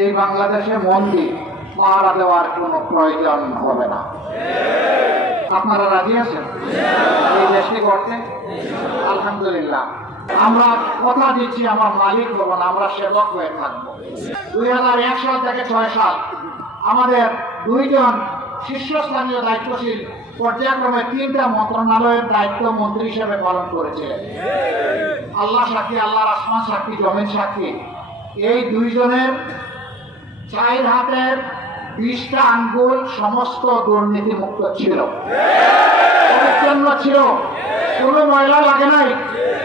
এই বাংলাদেশে মন্দির পাহারা দেওয়ার কোনো প্রয়োজন হবে না। আপনারা রাজি আছেন? এই দেশটি করতে আলহামদুলিল্লাহ। আমরা কথা দিচ্ছি আমার মালিক হব না, আমরা সেবক হয়ে থাকব। দুই হাজার এক সাল থেকে ছয় সাল আমাদের দুইজন শীর্ষস্থানীয় দায়িত্বশীল পর্যায়ক্রমে তিনটা মন্ত্রণালয়ের দায়িত্ব মন্ত্রী হিসেবে পালন করেছিলেন আল্লাহ সাক্ষী, আল্লাহর আসমান সাক্ষী, জমিন সাক্ষী। এই দুইজনের চার হাতের বিশটা আঙ্গুল সমস্ত দুর্নীতি মুক্ত ছিল। পরিচ্ছন্ন ছিল। কোনো ময়লা লাগে নাই।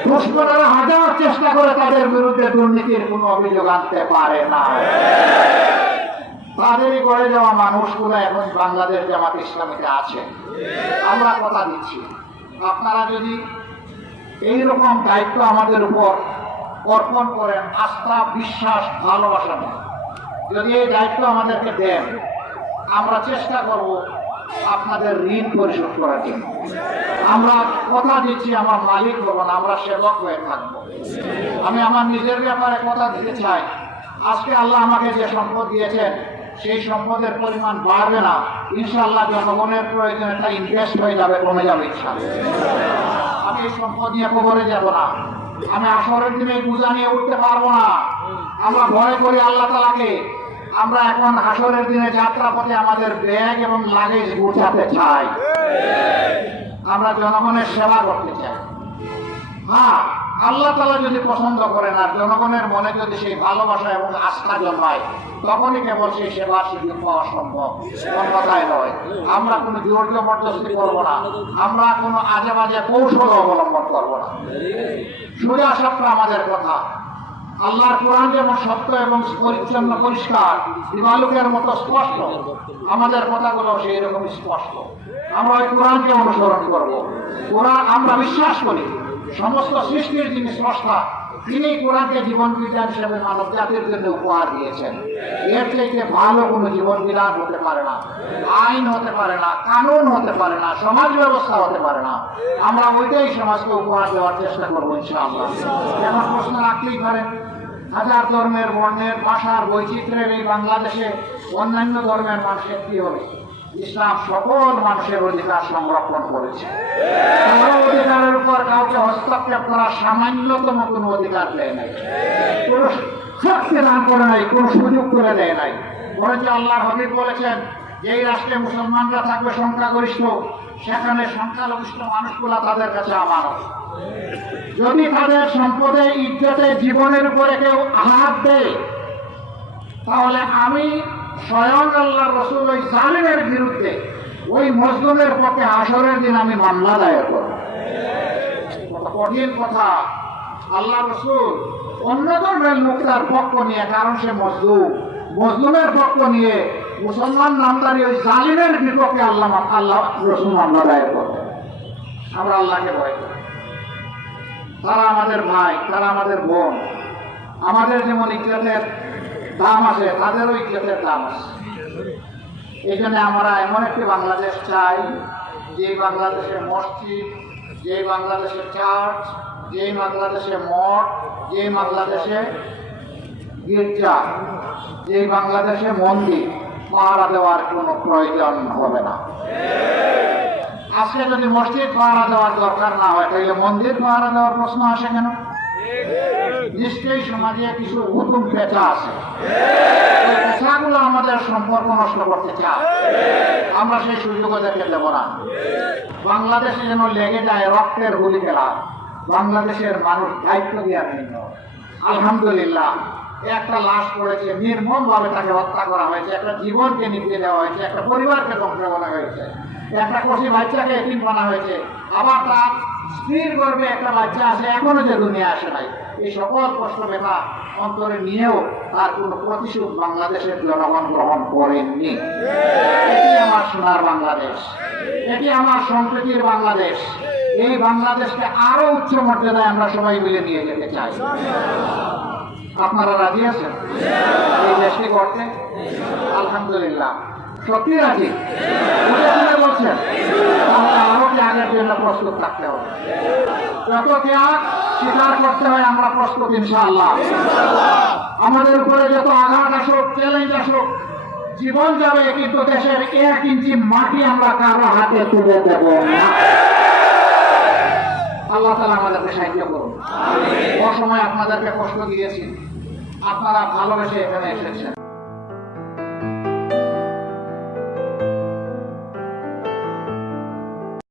দুষ্কর্মীরা হাজার চেষ্টা করে তাদের বিরুদ্ধে দুর্নীতির কোনো অভিযোগ আনতে পারে না। তাদেরই গড়ে যাওয়া মানুষগুলো এখন বাংলাদেশ জামাত ইসলামীতে আছে। আমরা কথা দিচ্ছি। আপনারা যদি এই রকম দায়িত্ব আমাদের উপর অর্পণ করেন, আস্থা, বিশ্বাস, ভালোবাসা নেই যদি এই দায়িত্ব আমাদেরকে দেন, আমরা চেষ্টা করব আপনাদের ঋণ পরিশোধ করার জন্য। আমরা কথা দিচ্ছি আমার মালিক হব না, আমরা সেবক হয়ে থাকব। আমি আমার নিজের ব্যাপারে কথা দিতে চাই। আজকে আল্লাহ আমাকে যে সম্পদ দিয়েছেন, সেই সম্পদের পরিমাণ বাড়বে না। ইনশাআল্লাহ জনগণের প্রয়োজনে তা ইনভেস্ট হয়ে যাবে, কমে যাবে ইনশাআল্লাহ। আমি এই সম্পদ নিয়ে কবরে যাব না। আমি আসরের দিনে পূজা নিয়ে উঠতে পারব না। আমরা ভয় করি আল্লাহ তালাকে আমরা এখন হাসরের দিনে যাত্রা পথে আমাদের ব্যাগ এবং লাগেজ গুছাতে চাই। আমরা জনগণের সেবা করতে চাই। হ্যাঁ আল্লাহ তালা যদি পছন্দ করেন আর জনগণের মনে যদি সেই ভালোবাসা এবং আস্থা জন্মায়, তখনই কেবল সেই সেবা সুযোগ পাওয়া সম্ভব। কথাই নয়, আমরা কোনো জোর জবরদস্তি করব না। আমরা কোনো আজে বাজে কৌশল অবলম্বন করব না। সোজা সত্য আমাদের কথা। আল্লাহর কোরআন যেমন সত্য এবং পরিচ্ছন্ন, পরিষ্কার, দিবালুকের মতো স্পষ্ট, আমাদের কথাগুলো সেই রকম স্পষ্ট। আমরা ওই কোরআনকে অনুসরণ করব। কোরআন আমরা বিশ্বাস করি। সমস্ত সৃষ্টির যিনি স্রষ্টা তিনি কোরআনকে জীবন বিধান হিসেবে মানব জাতির জন্য উপহার দিয়েছেন। এর থেকে ভালো কোনো জীবন বিধান হতে পারে না, আইন হতে পারে না, কানুন হতে পারে না, সমাজ ব্যবস্থা হতে পারে না। আমরা ওইটাই সমাজকে উপহার দেওয়ার চেষ্টা করব ইনশাআল্লাহ। এখন প্রশ্ন রাখতেই পারেন, হাজার ধর্মের বর্ণের ভাষার বৈচিত্র্যের এই বাংলাদেশে অন্যান্য ধর্মের মানুষের কি হবে? ইসলাম সকল মানুষের অধিকার সংরক্ষণ করেছে। কারও অধিকারের উপর কাউকে হস্তক্ষেপ করা সামান্যতম কোনো অধিকার দেয় নাই। কোনো শক্তি দান করে নাই, কোনো সুযোগ করে দেয় নাই। বরঞ্চ আল্লাহ হবিব বলেছেন যে এই রাষ্ট্রে মুসলমানরা থাকবে সংখ্যাগরিষ্ঠ, সেখানে সংখ্যালঘিষ্ঠ মানুষগুলা তাদের কাছে আমার যদি তাদের সম্পদে, ইজ্জতে, জীবনের উপরে কেউ আঘাত দেয় তাহলে আমি স্বয়ং আল্লাহ রসুল ওই জালিমের বিরুদ্ধে ওই মজলুমের পক্ষে আসরের দিন আমি মামলা দায়ের করব। কঠিন কথা। আল্লাহ রসুল অন্য ধর্মের লোকটার পক্ষ নিয়ে, কারণ সে মজলুম। মজলুমের পক্ষ নিয়ে মুসলমান নামদারি ওই জালিমের বিপক্ষে আল্লাহ আল্লাহ রসুল মামলা দায়ের করবেন আমরা আল্লাহকে ভয় করি। তারা আমাদের ভাই, তারা আমাদের বোন। আমাদের যেমন ইজ্জতের দাম আছে, তাদেরও ইজ্জতের দাম আছে। এই এখানে আমরা এমন একটি বাংলাদেশ চাই যে বাংলাদেশে মসজিদ যে বাংলাদেশে চার্চ যে বাংলাদেশে মঠ যে বাংলাদেশে গির্জা যে বাংলাদেশে মন্দির, পাহারা দেওয়ার কোনো প্রয়োজন হবে না। আজকে যদি মসজিদ পাহারা দেওয়ার দরকার না হয়, তাহলে মন্দির পাহারা দেওয়ার প্রশ্ন আসে কেন? নিশ্চয়ই সমাজে কিছু হুতুম পেঁচা আছে। পেঁচাগুলো আমাদের সম্পর্ক নষ্ট করতে চায়। আমরা সেই সুযোগ ওদেরকে দেব না। বাংলাদেশে যেন লেগে যায় রক্তের গুলি খেলা বাংলাদেশের মানুষ দায়িত্ব দেওয়ার জন্য আলহামদুলিল্লাহ একটা লাশ পড়েছে নির্মম ভাবে তাকে হত্যা করা হয়েছে একটা জীবনকে নিভিয়ে দেওয়া হয়েছে একটা পরিবারকে ধ্বংস করা হয়েছে। একটা কষি বাচ্চাকে এতিম বানা হয়েছে। আবার তার স্ত্রীর গর্বে একটা বাচ্চা আছে, এখনও যে দুনিয়া আসে নাই। এই সকল কষ্ট ব্যথা অন্তরে নিয়েও তার কোনো প্রতিশোধ বাংলাদেশের জনগণ গ্রহণ করেননি। এটি আমার সোনার বাংলাদেশ। এটি আমার সম্প্রীতির বাংলাদেশ। এই বাংলাদেশকে আরও উচ্চ মর্যাদায় আমরা সবাই মিলে নিয়ে যেতে চাই। আপনারা রাজি আছেন? এই দেশটি করতে আলহামদুলিল্লাহ। সত্যি বুঝে বলছেন তাহলে আরও ত্যাগের জন্য প্রস্তুত থাকতে হবে? যত ত্যাগ স্বীকার করতে হয় আমরা প্রস্তুত ইনশাআল্লাহ। আমাদের উপরে যত আঘাত আসুক চ্যালেঞ্জ আসুক জীবন যাবে কিন্তু দেশের এক ইঞ্চি মাটি আমরা কারও হাতে তুলে দেব না। আল্লাহ তালা আমাদেরকে সাহায্য করুন। অসময় আপনাদেরকে কষ্ট দিয়েছি। আপনারা ভালোবেসে এখানে এসেছেন।